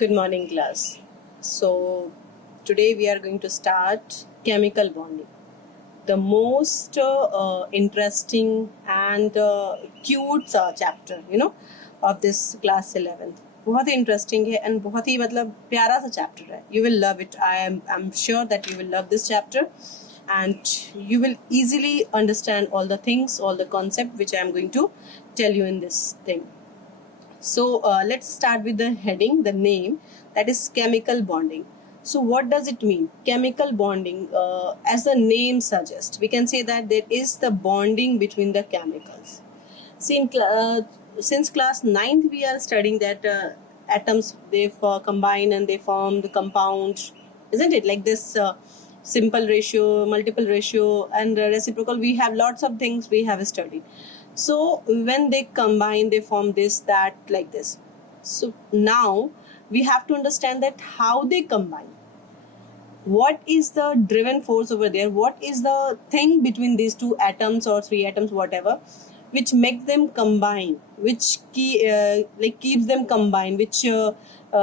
Good morning, class. So, today we are going to start chemical bonding, the most interesting and cute chapter, of this class 11th. बहुत ही interesting है and बहुत ही मतलब प्यारा सा chapter है. You will love it. I'm sure that you will love this chapter, and you will easily understand all the things, all the concept which I am going to tell you in this thing. So let's start with the heading, the name, that is chemical bonding. So what does it mean? Chemical bonding, as the name suggests, we can say that there is the bonding between the chemicals. See, since class 9th, we are studying that atoms, they combine and they form the compound, isn't it? Like this simple ratio, multiple ratio, and reciprocal. We have lots of things we have studied. So when they combine, they form this, that, like this. So now we have to understand that how they combine. What is the driven force over there? What is the thing between these two atoms or three atoms, whatever, which makes them combine, which keeps them combined, which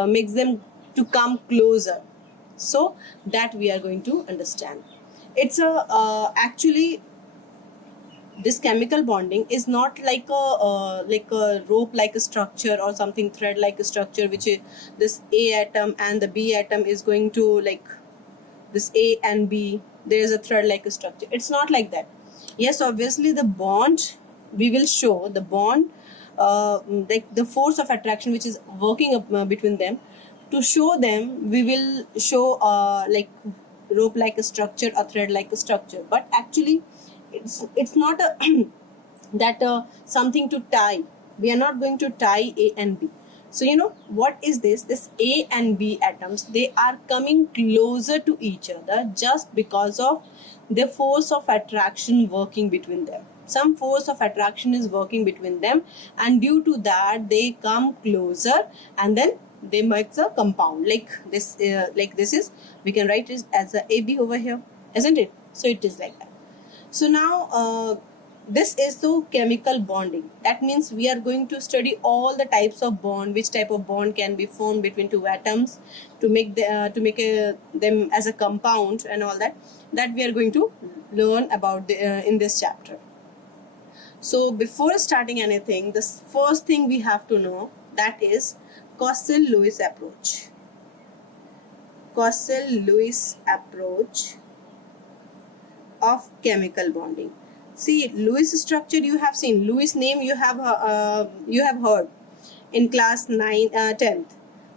makes them to come closer? So that we are going to understand. It's actually, this chemical bonding is not like a rope like a structure or something thread like a structure, which is this A atom and the B atom is going to, like this A and B, there is a thread like a structure. It's not like that. Yes, obviously the bond, we will show the bond, like the force of attraction which is working up between them. To show them, we will show like rope like a structure, a thread like a structure, but actually it's not a that something to tie. We are not going to tie A and B. So what is this A and B atoms, they are coming closer to each other just because of the force of attraction working between them. Some force of attraction is working between them, and due to that they come closer, and then they make a compound like this. This is, we can write it as a AB over here, isn't it? So it is like that. So now this is the chemical bonding. That means we are going to study all the types of bond, which type of bond can be formed between two atoms to make them as a compound, and all that we are going to learn about in this chapter. So before starting anything, the first thing we have to know, that is Costello-Lewis approach. Costello-Lewis approach of chemical bonding. See, Lewis structure you have seen, Lewis name you have heard in class 10th,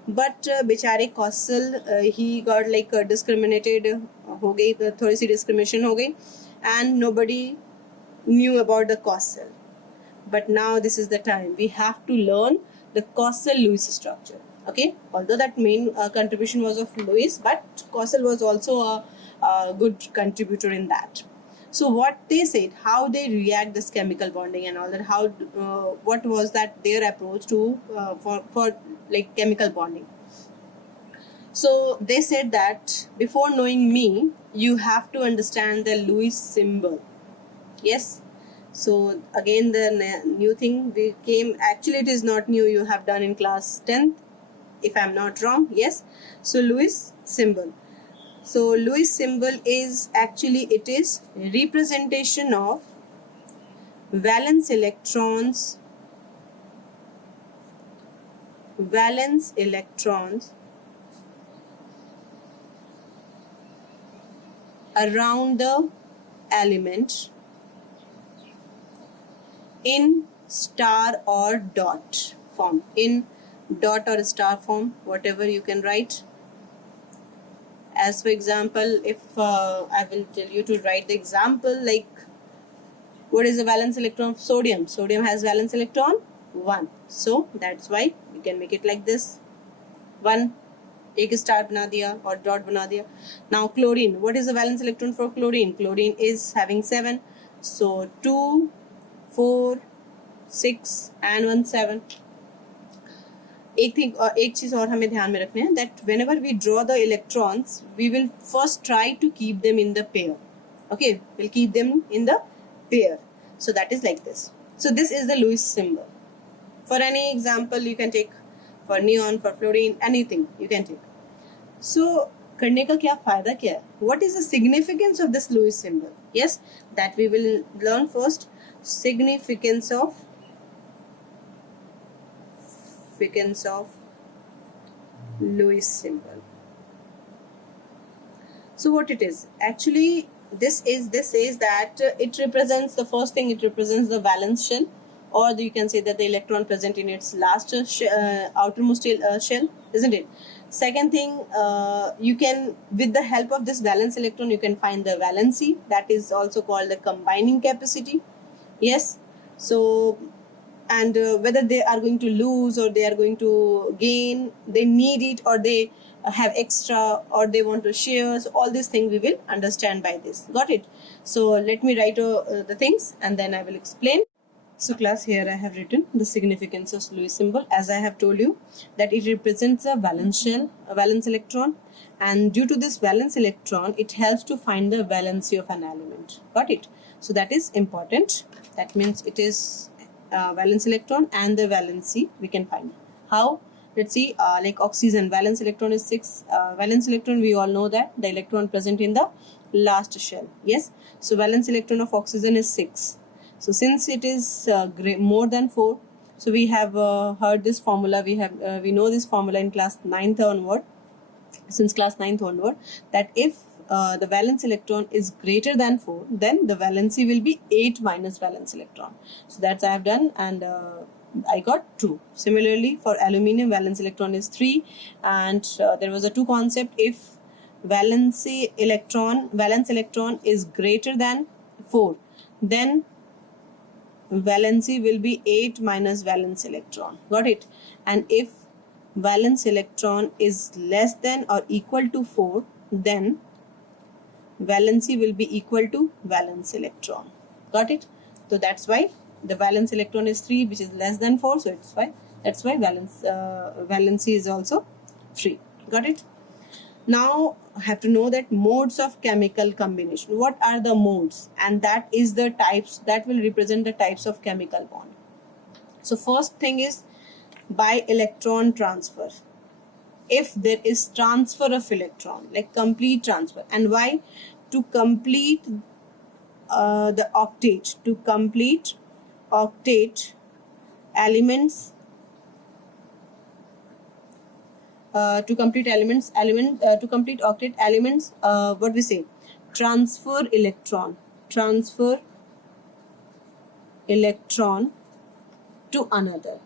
but बेचारे Costello he got like discriminated हो गई, थोड़ी सी discrimination हो गई, and nobody knew about the Costello. But now this is the time we have to learn the Costello-Lewis structure. Okay, although that main contribution was of Lewis, but Costello was also a good contributor in that. So what they said, how they react this chemical bonding and all that, how what was that their approach to for like chemical bonding. So they said that before knowing me, you have to understand the Lewis symbol. Yes. So again, the new thing we came, actually it is not new, you have done in class 10th, if I'm not wrong. Yes. So Lewis symbol. So Lewis symbol is actually, it is representation of valence electrons around the element in star or dot form, in dot or star form, whatever you can write. As for example, if I will tell you to write the example, like what is the valence electron of sodium? Sodium has valence electron 1. So that's why we can make it like this. 1, एक star बना दिया और dot बना दिया. Now chlorine, what is the valence electron for chlorine? Chlorine is having 7. So 2, 4, 6 and 1, 7. एक चीज और हमें ध्यान में रखना है, that whenever we draw the electrons, we will first try to keep them in the pair. Okay, we'll keep them in the pair. So that is like this. So this is the Lewis symbol. For any example, you can take for neon, for fluorine, anything you can take. So करने का क्या फायदा क्या है? What is the significance of this Lewis symbol? Yes, that we will learn first. Significance of Lewis symbol. So what it is? Actually, this says that it represents, the first thing, it represents the valence shell, or you can say that the electron present in its last outermost shell, isn't it? Second thing, you can, with the help of this valence electron, you can find the valency, that is also called the combining capacity. Yes, so, and whether they are going to lose or they are going to gain, they need it or they have extra or they want to share. So all these things we will understand by this. Got it? So let me write the things and then I will explain. So class, here I have written the significance of Lewis symbol. As I have told you that it represents a valence shell, a valence electron, and due to this valence electron, it helps to find the valency of an element. Got it? So that is important. That means it is valence electron and the valency we can find. How? Let's see, like oxygen, valence electron is 6. Valence electron, we all know that the electron present in the last shell. Yes. So valence electron of oxygen is 6. So since it is more than 4, so we have heard this formula. We know this formula in class 9th onward. Since class 9th onward, that if the valence electron is greater than 4, then the valency will be 8 minus valence electron. So that's I have done, and I got 2. Similarly, for aluminium, valence electron is 3, and there was a 2 concept. If valence electron is greater than 4, then valency will be 8 minus valence electron. Got it? And if valence electron is less than or equal to 4, then valency will be equal to valence electron. Got it? So that's why the valence electron is 3, which is less than 4. So that's why valency is also 3. Got it? Now I have to know that modes of chemical combination. What are the modes? And that is the types that will represent the types of chemical bond. So first thing is by electron transfer. If there is transfer of electron, like complete transfer, and why? To complete the octet, to complete octet elements, to complete octet elements, what we say, transfer electron to another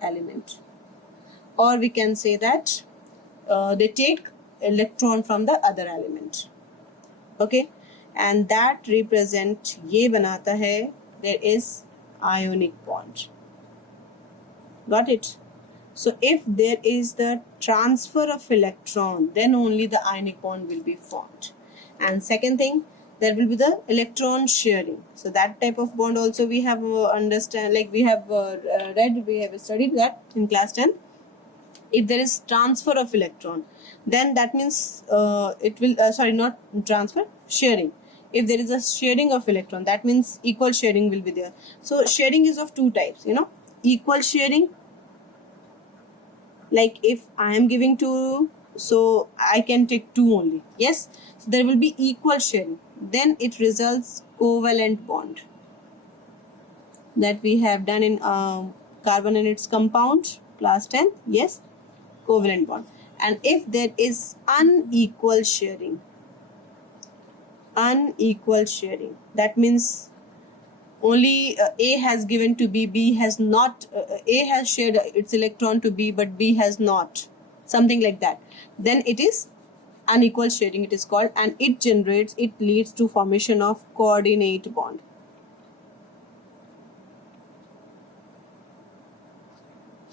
element, or we can say that they take electron from the other element. Okay, and that represent, ये बनाता है, there is ionic bond. Got it? So if there is the transfer of electron, then only the ionic bond will be formed. And second thing, there will be the electron sharing. So that type of bond also we have we have studied that in class 10. If there is transfer of electron, then that means it will, not transfer, sharing. If there is a sharing of electron, that means equal sharing will be there. So sharing is of 2 types, equal sharing. Like if I am giving 2, so I can take 2 only. Yes, so there will be equal sharing. Then it results covalent bond, that we have done in carbon and its compound, class 10. Yes, covalent bond. And if there is unequal sharing, that means only A has given to B, B has not, A has shared its electron to B, but B has not, something like that, then it is unequal sharing, it is called, and it leads to formation of coordinate bond.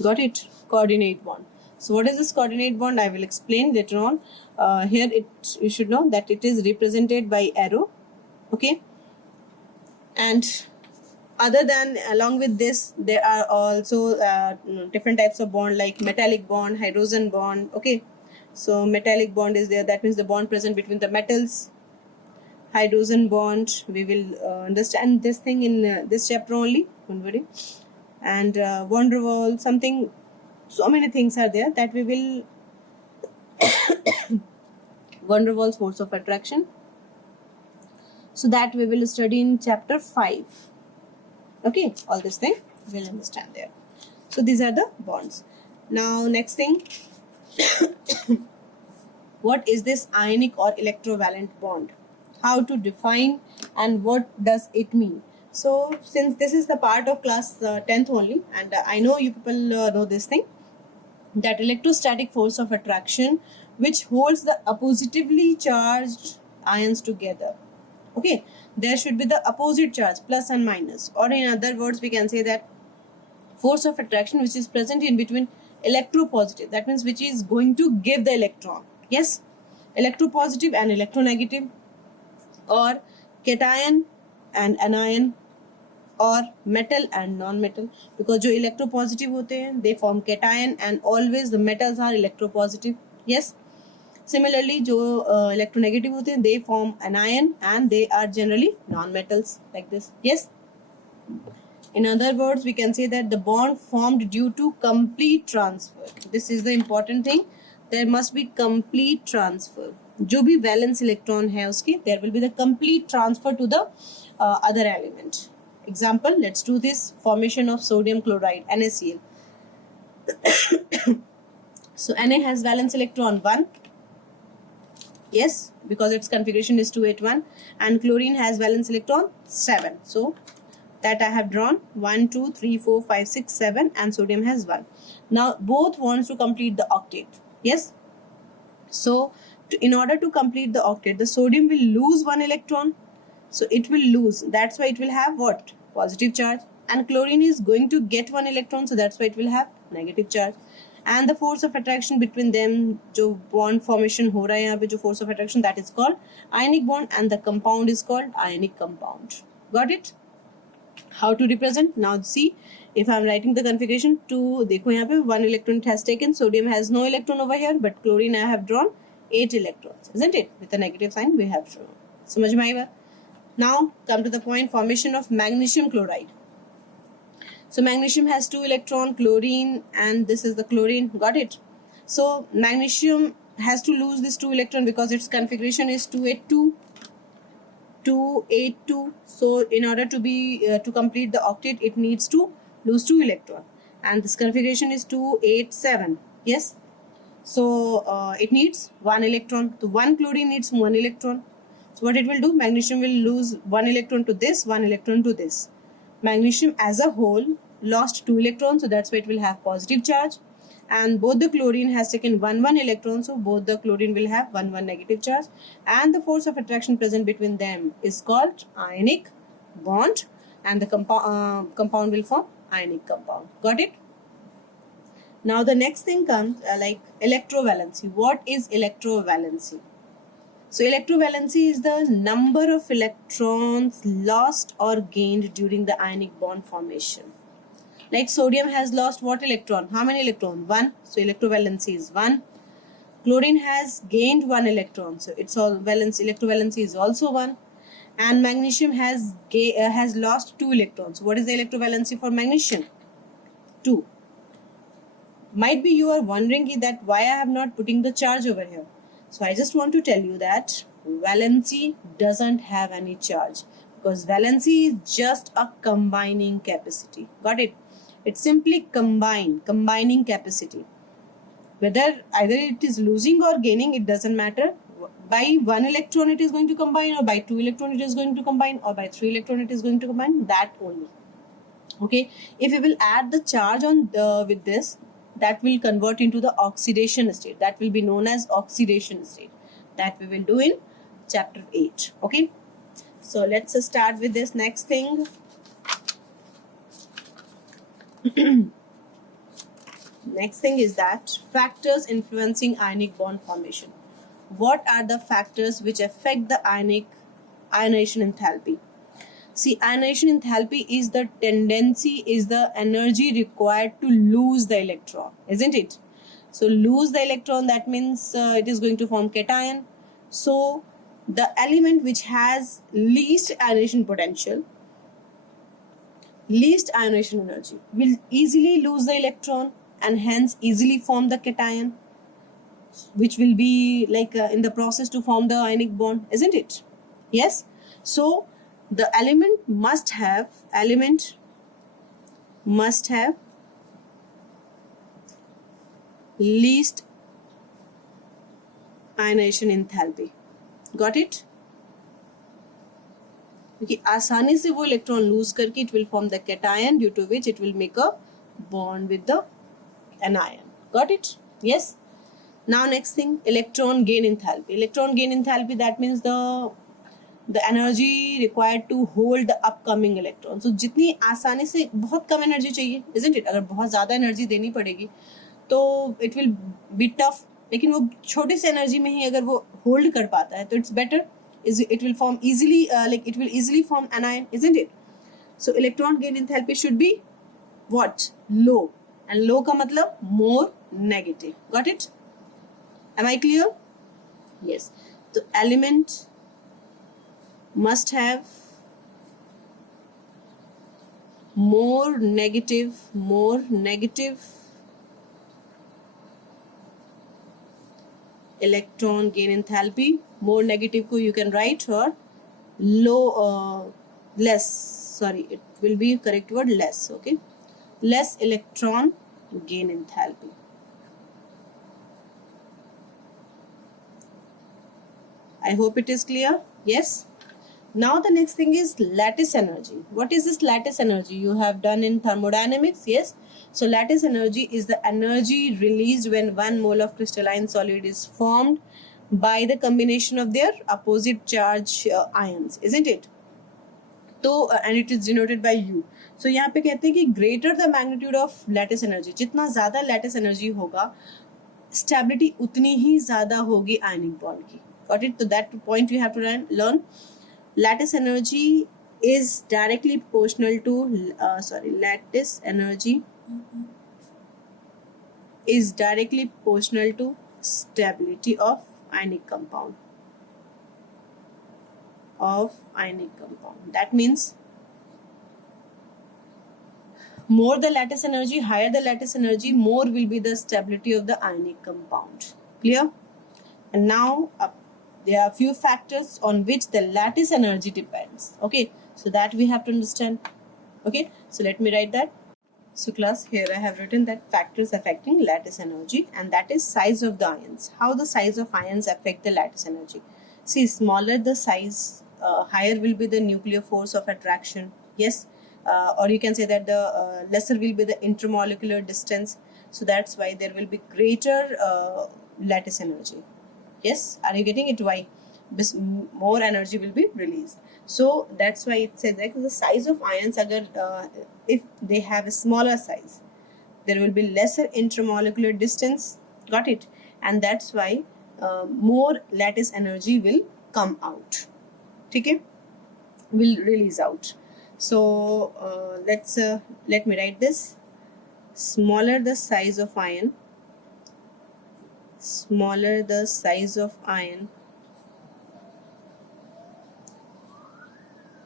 Got it? Coordinate bond. So what is this coordinate bond? I will explain later on. Here you should know that it is represented by arrow. Okay, and along with this, there are also different types of bond, like metallic bond, hydrogen bond. Okay, so metallic bond is there, that means the bond present between the metals. Hydrogen bond, we will understand this thing in this chapter only, don't worry. and van der Waals, something, so many things are there that we will van der Waals force of attraction. So that we will study in chapter 5. Okay, all this thing we'll understand there. So these are the bonds. Now next thing, what is this ionic or electrovalent bond? How to define and what does it mean? So since this is the part of class 10th only, and I know you people know this thing, that electrostatic force of attraction which holds the oppositively charged ions together. Okay, there should be the opposite charge, plus and minus, or in other words we can say that force of attraction which is present in between electropositive, that means which is going to give the electron. Yes, electropositive and electronegative, or cation and anion, or metal and non-metal, because जो electropositive होते हैं they form cation and always the metals are electropositive. Yes, similarly जो electronegative होते हैं they form anion and they are generally non-metals, like this. Yes, in other words we can say that the bond formed due to complete transfer. This is the important thing, there must be complete transfer. जो भी valence electron है उसकी, there will be the complete transfer to the other element. Example, let's do this formation of sodium chloride, NaCl. So Na has valence electron 1. Yes, because its configuration is 281, and chlorine has valence electron 7. So that I have drawn 1, 2, 3, 4, 5, 6, 7, and sodium has 1. Now both wants to complete the octet. Yes, so in order to complete the octet, the sodium will lose 1 electron. So it will lose, that's why it will have what? Positive charge. And chlorine is going to get 1 electron, so that's why it will have negative charge. And the force of attraction between them, जो bond formation हो रहा है यहाँ पे, जो force of attraction, that is called ionic bond, and the compound is called ionic compound. Got it? How to represent? Now see, if I am writing the configuration, to देखो यहाँ पे 1 electron it has taken, sodium has no electron over here, but chlorine I have drawn 8 electrons, isn't it? With a negative sign we have shown. समझ में आई बात? Now come to the point, formation of magnesium chloride. So magnesium has 2 electron, chlorine, and this is the chlorine. Got it? So magnesium has to lose this 2 electron because its configuration is 282. 282. So in order to be to complete the octet, it needs to lose 2 electron, and this configuration is 287. Yes. So it needs 1 electron. So 1 chlorine needs 1 electron. So what it will do? Magnesium will lose 1 electron to this, 1 electron to this. Magnesium as a whole lost 2 electrons, so that's why it will have positive charge. And both the chlorine has taken 1 electron, so both the chlorine will have 1 negative charge. And the force of attraction present between them is called ionic bond, and the compound will form ionic compound. Got it? Now the next thing comes like electrovalency. What is electrovalency? So electrovalency is the number of electrons lost or gained during the ionic bond formation. Like sodium has lost what electron? How many electrons? 1. So electrovalency is 1. Chlorine has gained 1 electron. So its all valence, electrovalency is also 1. And magnesium has lost 2 electrons. What is the electrovalency for magnesium? 2. Might be you are wondering that why I have not putting the charge over here. So I just want to tell you that valency doesn't have any charge, because valency is just a combining capacity. Got it? It's simply combining capacity. Whether either it is losing or gaining, it doesn't matter. By 1 electron it is going to combine, or by 2 electron it is going to combine, or by 3 electron it is going to combine. That only. Okay. If we will add the charge on with this, that will convert into the oxidation state. That will be known as oxidation state. That we will do in chapter 8. Okay. So let's start with this next thing. Next thing is that factors influencing ionic bond formation. What are the factors which affect the ionization enthalpy? See, ionization enthalpy is the tendency, is the energy required to lose the electron, isn't it? So lose the electron, that means it is going to form cation. So the element which has least ionization potential least ionization energy, will easily lose the electron and hence easily form the cation, which will be like in the process to form the ionic bond, isn't it? Yes. So the element must have least ionization enthalpy. Got it? क्योंकि आसानी से वो electron lose करके it will form the cation, due to which it will make a bond with the anion. Got it? Yes. Now next thing, electron gain enthalpy. Electron gain enthalpy, that means the energy required to hold the upcoming electron. So जितनी आसानी से, बहुत कम energy चाहिए, isn't it? अगर बहुत ज़्यादा energy देनी पड़ेगी तो it will be tough. लेकिन वो छोटे से एनर्जी में ही अगर वो होल्ड कर पाता है तो it's better. It will form easily, like it will easily form anion, isn't it? So electron gain enthalpy should be what? Low. And low का मतलब more negative. Got it? Am I clear? Yes. So element must have more negative electron gain enthalpy. More negative को you can write, or low, less, sorry, it will be correct word, less. Okay, less electron gain enthalpy. I hope it is clear. Yes. Now the next thing is lattice energy. What is this lattice energy? You have done in thermodynamics. Yes. So lattice energy is the energy released when 1 mole of crystalline solid is formed by the combination of their opposite charge ions, isn't it? तो and it is denoted by U. So यहाँ पे कहते हैं कि greater the magnitude of lattice energy, जितना ज़्यादा lattice energy होगा, stability उतनी ही ज़्यादा होगी ionic bond की. Got it? So that point you have to learn. Lattice energy is directly proportional to lattice energy is directly proportional to stability of ionic compound. That means more the lattice energy, higher the lattice energy, more will be the stability of the ionic compound. Clear? And now there are few factors on which the lattice energy depends. Okay, so that we have to understand. Okay, so let me write that. So class, here I have written that factors affecting lattice energy, and that is size of the ions. How the size of ions affect the lattice energy? See, smaller the size, higher will be the nuclear force of attraction. Yes, or you can say that the lesser will be the intermolecular distance. So that's why there will be greater lattice energy. Yes, are you getting it? Why? This more energy will be released. So that's why it says that the size of ions, if they have a smaller size, there will be lesser intermolecular distance. Got it? And that's why more lattice energy will come out. Okay? Will release out. So let me write this. Smaller the size of ion,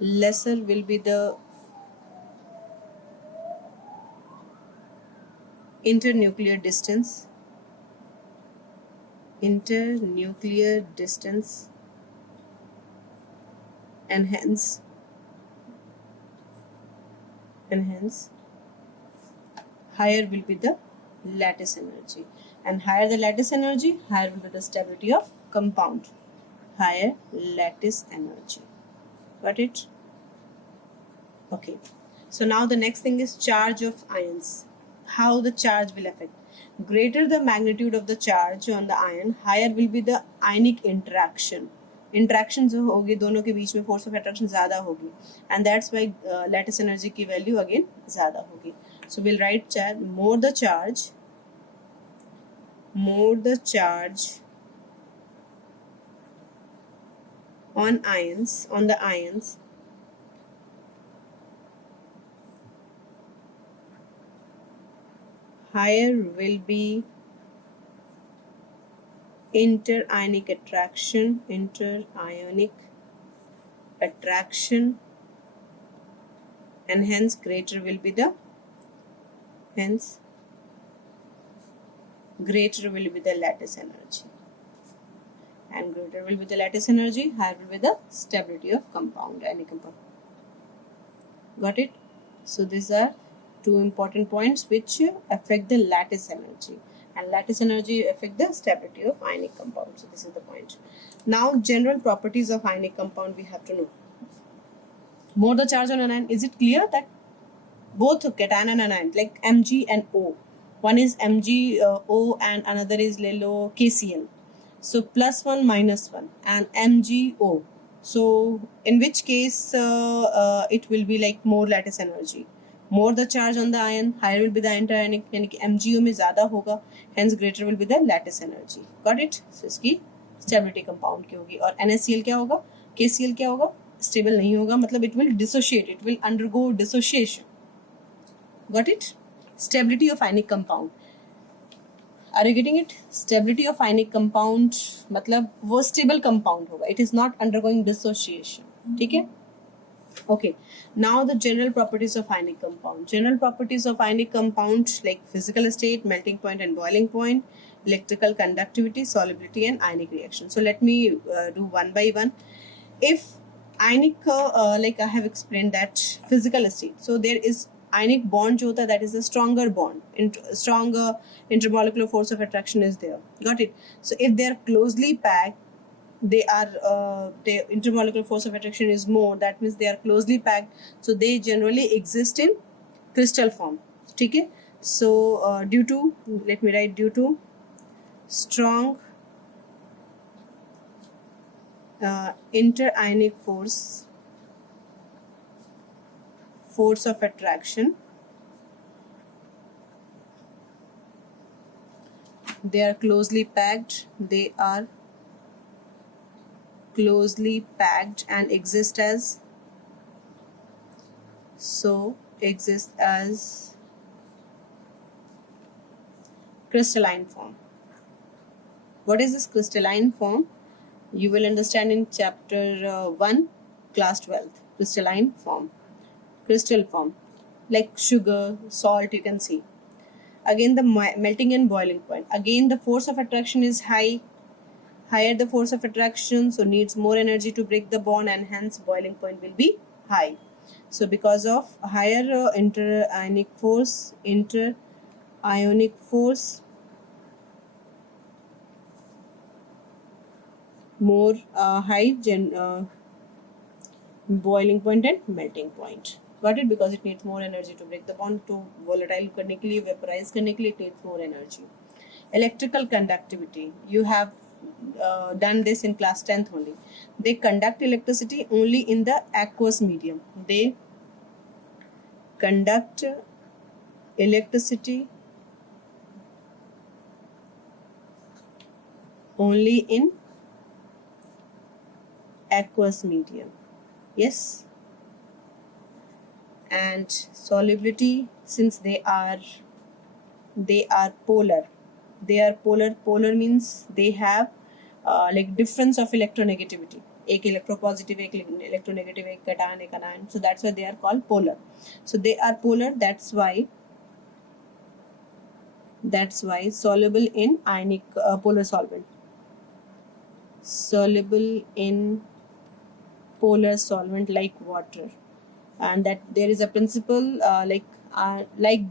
lesser will be the internuclear distance, and hence higher will be the lattice energy, and higher the lattice energy, higher will be the stability of compound. Higher lattice energy. Got it? Okay. So now the next thing is charge of ions. How the charge will affect. Greater the magnitude of the charge on the ion, higher will be the ionic interaction. Interaction जो होगी दोनों के बीच में, force of attraction ज़्यादा होगी, and that's why lattice energy की value again ज़्यादा होगी. So will write charge, more the charge on the ions, higher will be interionic attraction, and hence greater will be the lattice energy, and greater will be the lattice energy, higher will be the stability of compound, any compound. Got it? So these are two important points which affect the lattice energy, and lattice energy affect the stability of ionic compound. So this is the point. Now general properties of ionic compound we have to know. More the charge on anion. Is it clear that both cation and anion, like Mg and O, one is MgO and another is Lelo KCl. So plus 1 minus 1 and MgO. So in which case it will be like more lattice energy. More the charge on the ion, higher will be the interionic, यानी कि MgO में ज़्यादा होगा, hence greater will be the lattice energy. Got it? So इसकी stability compound की होगी, और NaCl क्या होगा, KCl क्या होगा, stable नहीं होगा, मतलब it will dissociate, it will undergo dissociation. Got it? Stability of ionic compound. Are you getting it? Stability of ionic compound मतलब वो stable compound होगा. It is not undergoing dissociation. ठीक है? Okay. Now the general properties of ionic compound. General properties of ionic compound like physical state, melting point and boiling point, electrical conductivity, solubility and ionic reaction. So let me do one by one. If ionic like I have explained that physical state. So there is ionic bond जो होता है, that is a stronger bond, stronger intermolecular force of attraction is there. Got it? So if they are closely packed, they are the intermolecular force of attraction is more, that means they are closely packed, so they generally exist in crystal form. ठीक है? So due to, let me write, due to strong interionic force of attraction, they are closely packed, and exist as crystalline form. What is this crystalline form? You will understand in chapter 1, class 12. Crystalline form, crystal form, like sugar, salt, you can see. Again the melting and boiling point. Again the force of attraction is higher the force of attraction, so needs more energy to break the bond, and hence boiling point will be high. So because of higher interionic force, more high boiling point and melting point. Got it? Because it needs more energy to break the bond, to volatile करने के लिए, vaporize करने के लिए, it needs more energy. Electrical conductivity, you have done this in class 10th only. They conduct electricity only in the aqueous medium. They conduct electricity only in aqueous medium. Yes. And solubility, since they are polar. Polar means they have like difference of electronegativity. एक electropositive, एक electronegative, एक cation, एक anion. So that's why they are called polar. So they are polar. That's why soluble in ionic polar solvent. Soluble in polar solvent like water. And that there is a principle like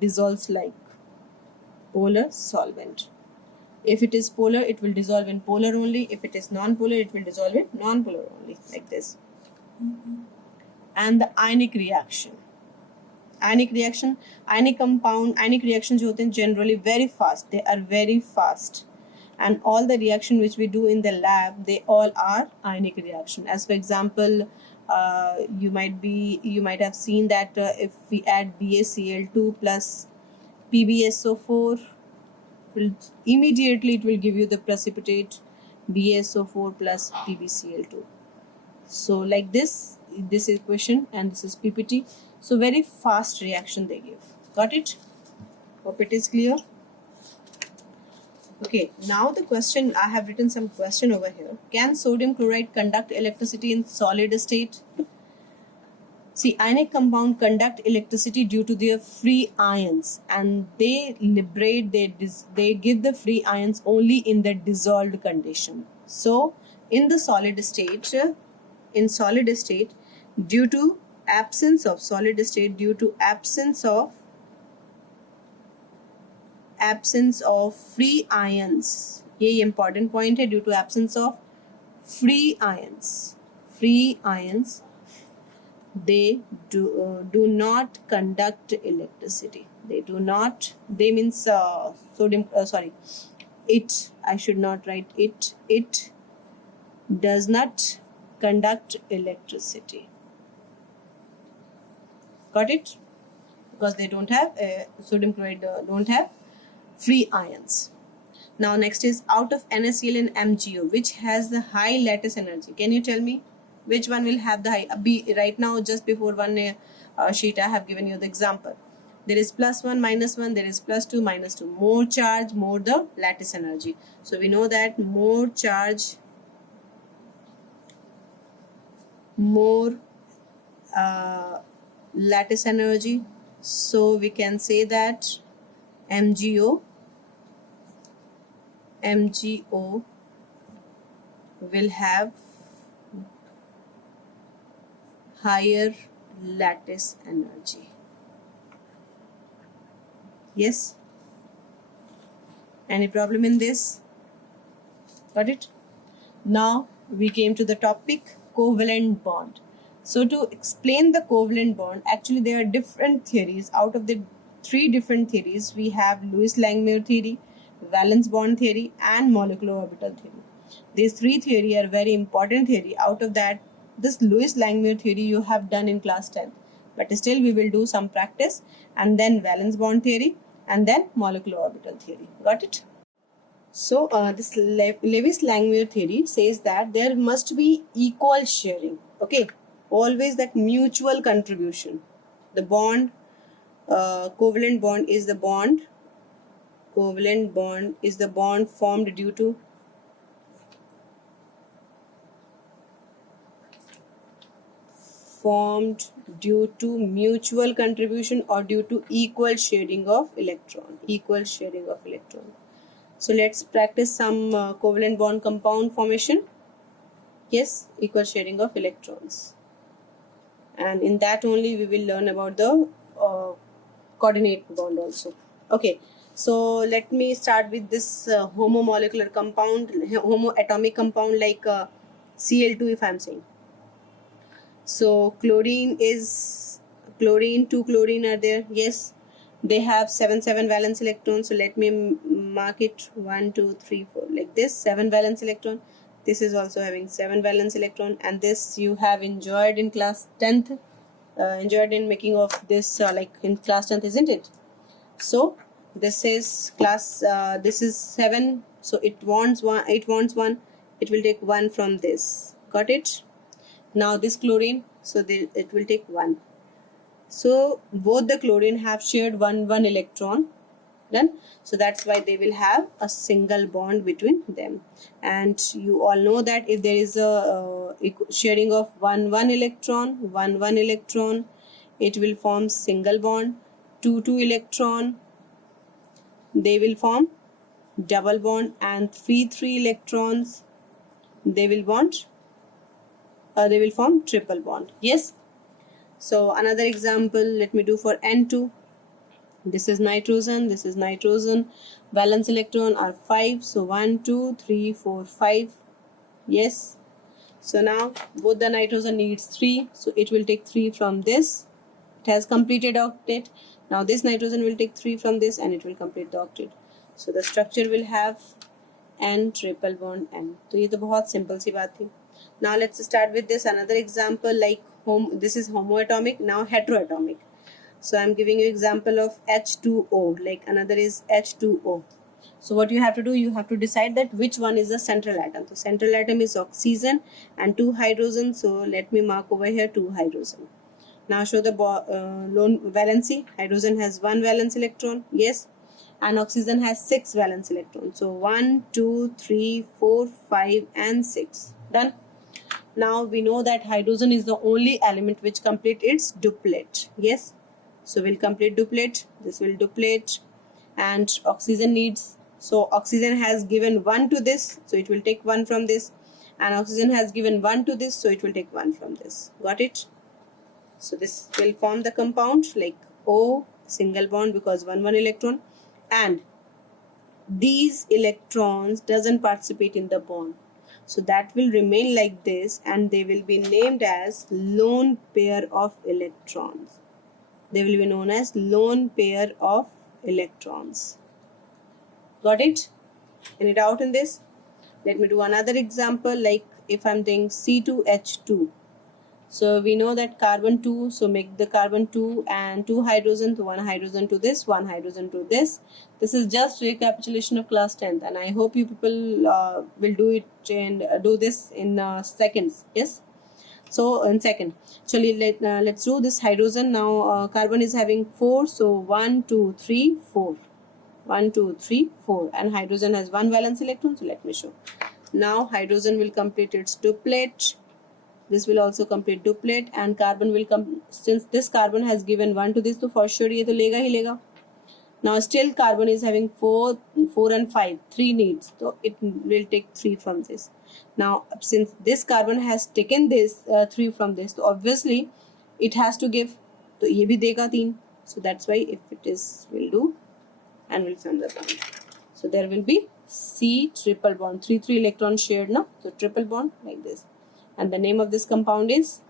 dissolves like polar solvent. If it is polar, it will dissolve in polar only. If it is non-polar, it will dissolve in non-polar only, like this. And the ionic reaction. Ionic reactions जो होते हैं generally very fast. They are very fast. And all the reaction which we do in the lab, they all are ionic reaction. As for example, you might have seen that if we add BaCl2 plus PbSO4, immediately it will give you the precipitate BaSO4 plus PbCl2. So like this equation, and this is PPT. So very fast reaction they give. Got it? Hope it is clear. Okay, now the question, I have written some question over here. Can sodium chloride conduct electricity in solid state? See, ionic compound conduct electricity due to their free ions, and they liberate, they give the free ions only in the dissolved condition. So in the solid state, due to absence of free ions, ये important point है, due to absence of free ions, they do not conduct electricity. They means sodium, sorry, it, I should not write it. It does not conduct electricity. Got it? Because they don't have sodium chloride don't have free ions. Now next is, out of NaCl and MgO, which has the high lattice energy? Can you tell me which one will have the high? Right now, just before one sheet, I have given you the example. There is +1, -1, there is +2, -2. More charge, more the lattice energy. So we know that more charge, more lattice energy. So we can say that MgO will have higher lattice energy. Yes? Any problem in this? Got it? Now we came to the topic covalent bond. So to explain the covalent bond, actually there are different theories. Out of the 3 different theories, we have Lewis-Langmuir theory, valence bond theory, and molecular orbital theory. These 3 theory are very important theory. Out of that, this Lewis-Langmuir theory you have done in class 10th, but still we will do some practice, and then valence bond theory, and then molecular orbital theory. Got it? So this Lewis-Langmuir theory says that there must be equal sharing. Okay, always that mutual contribution. The bond, covalent bond is the bond. Covalent bond is the bond formed due to mutual contribution or due to equal sharing of electron. So let's practice some covalent bond compound formation. Yes, equal sharing of electrons, and in that only we will learn about the coordinate bond also. Okay, so let me start with this homomolecular compound, homoatomic compound like Cl2 if I am saying. So chlorine, 2 chlorine are there. Yes, they have 7 valence electrons. So let me mark it 1, 2, 3, 4 like this. 7 valence electron. This is also having 7 valence electron, and this you have enjoyed in class 10th. Enjoyed in making of this like in class 10th, isn't it? So this is class. This is 7. So it wants 1. It will take 1 from this. Got it? Now this chlorine, so it will take 1. So both the chlorine have shared one electron. Done. So that's why they will have a single bond between them. And you all know that if there is a sharing of one electron, it will form single bond. 2 electron, they will form double bond, and 3 electrons, they will form triple bond. Yes. So another example, let me do for N2. This is nitrogen. Valence electron are 5. So 1, 2, 3, 4, 5. Yes. So now both the nitrogen needs 3. So it will take 3 from this. It has completed octet. Now this nitrogen will take 3 from this, and it will complete the octet. So the structure will have N triple bond N. तो ये तो बहुत simple सी बात थी. Now let's start with this another example like this is homoatomic, now heteroatomic. So I'm giving you example of H2O, like another is H2O. So what you have to do, you have to decide that which one is the central atom. So central atom is oxygen and 2 hydrogen. So let me mark over here 2 hydrogen. Now show the lone valency. Hydrogen has 1 valence electron. Yes. And oxygen has 6 valence electrons. So 1, 2, 3, 4, 5 and 6. Done. Now we know that hydrogen is the only element which complete its duplet. Yes, so we'll complete duplet. This will duplet, and oxygen needs. So oxygen has given 1 to this, so it will take 1 from this, and oxygen has given 1 to this, so it will take 1 from this. Got it? So this will form the compound like O, single bond because 1 electron, and these electrons doesn't participate in the bond. So that will remain like this, and they will be named as lone pair of electrons. They will be known as lone pair of electrons. Got it? Any doubt in this? Let me do another example, like if I'm doing C2H2. So we know that carbon 2, so make the carbon 2 and 2 hydrogen, so 1 hydrogen to this, 1 hydrogen to this. This is just recapitulation of class 10th, and I hope you people will do it and do this in seconds. Yes, so in second. So let's do this hydrogen. Now carbon is having 4, so 1 2 3 4, 1 2 3 4, and hydrogen has 1 valence electron. So let me show. Now hydrogen will complete its duplet. This will also complete duplet, and carbon will come, since this carbon has given 1 to this, so for sure ये तो लेगा ही लेगा. Now still carbon is having 4 and 5, 3 needs, so it will take 3 from this. Now since this carbon has taken this 3 from this, so obviously it has to give, तो ये भी देगा 3. So that's why if it is, we'll do and we'll form the bond. So there will be C triple bond, 3 electrons shared now, so triple bond like this. And the name of this compound is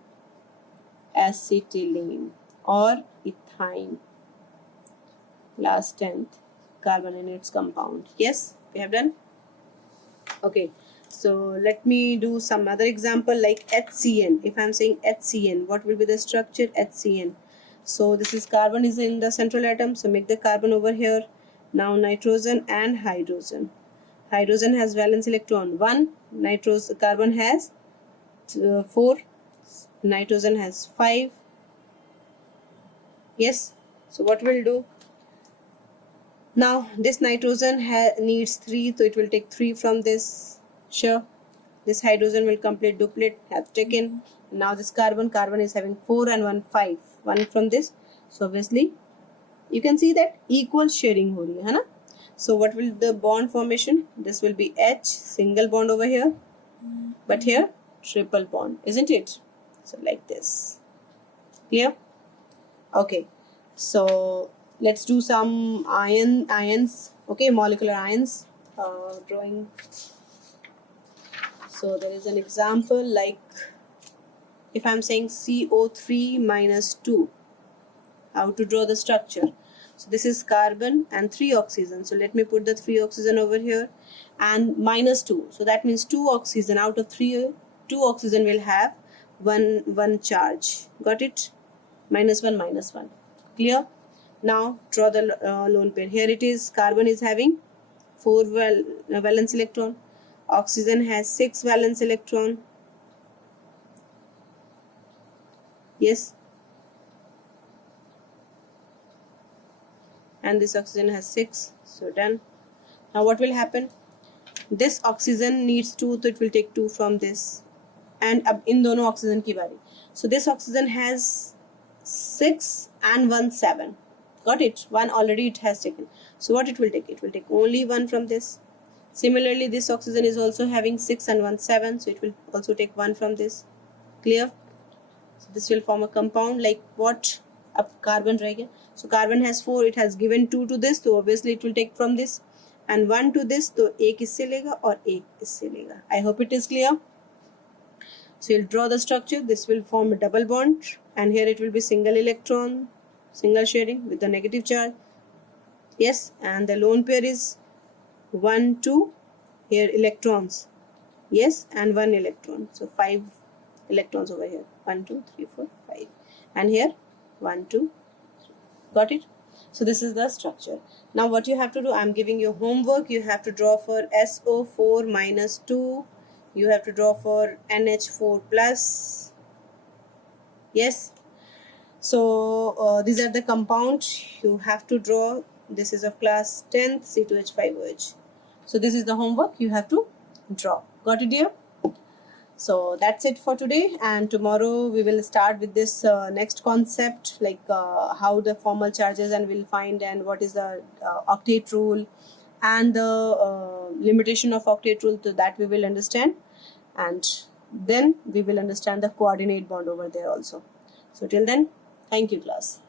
acetylene or ethyne. Last 10th carbon in its compound. Yes, we have done. Okay, so let me do some other example like HCN. If I'm saying HCN, what will be the structure? HCN. So this is carbon is in the central atom, so make the carbon over here. Now nitrogen and hydrogen. Hydrogen has valence electron 1, carbon has 4, nitrogen has 5. Yes, so what we'll do now, this nitrogen needs 3, so it will take 3 from this. Sure, this hydrogen will complete duplet, have taken. Now this carbon is having 4 and 1 5, 1 from this, so obviously you can see that equal sharing ho rahi hai na. So what will the bond formation? This will be H, single bond over here, but here triple bond, isn't it? So like this. Clear? Okay, so let's do some ions. Okay, molecular ions drawing. So there is an example like if I'm saying CO3 minus 2, how to draw the structure. So this is carbon and 3 oxygen. So let me put the 3 oxygen over here and minus 2. So that means 2 oxygen out of 3, 2 oxygen will have one charge. Got it? Minus 1. Clear? Now draw the lone pair. Here it is, carbon is having 4 valence electron. Oxygen has 6 valence electron. Yes. And this oxygen has 6. So done. Now what will happen? This oxygen needs 2, so it will take 2 from this. And ab in dono oxygen ki bari. So this oxygen has 6 and 1 7. Got it? 1 already it has taken. So what it will take? It will take only 1 from this. Similarly, this oxygen is also having 6 and 1 7. So it will also take 1 from this. Clear? So this will form a compound like what? Up carbon right here. So carbon has 4. It has given 2 to this. So obviously it will take from this. And 1 to this. So 1 isse lega or 1 isse lega. I hope it is clear. So you'll draw the structure. This will form a double bond. And here it will be single electron, single sharing with the negative charge. Yes, and the lone pair is 1 2 here electrons. Yes, and 1 electron. So 5 electrons over here. 1 2 3 4 5. And here 1 2 3. Got it? So this is the structure. Now what you have to do, I'm giving you homework. You have to draw for SO4 minus 2. You have to draw for NH4 plus. Yes. So these are the compounds you have to draw. This is of class 10th, C2H5OH. So this is the homework you have to draw. Got it, dear? So that's it for today, and tomorrow we will start with this next concept, like how the formal charges and we'll find, and what is the octet rule and the limitation of octet rule, so that we will understand, and then we will understand the coordinate bond over there also. So till then, thank you class.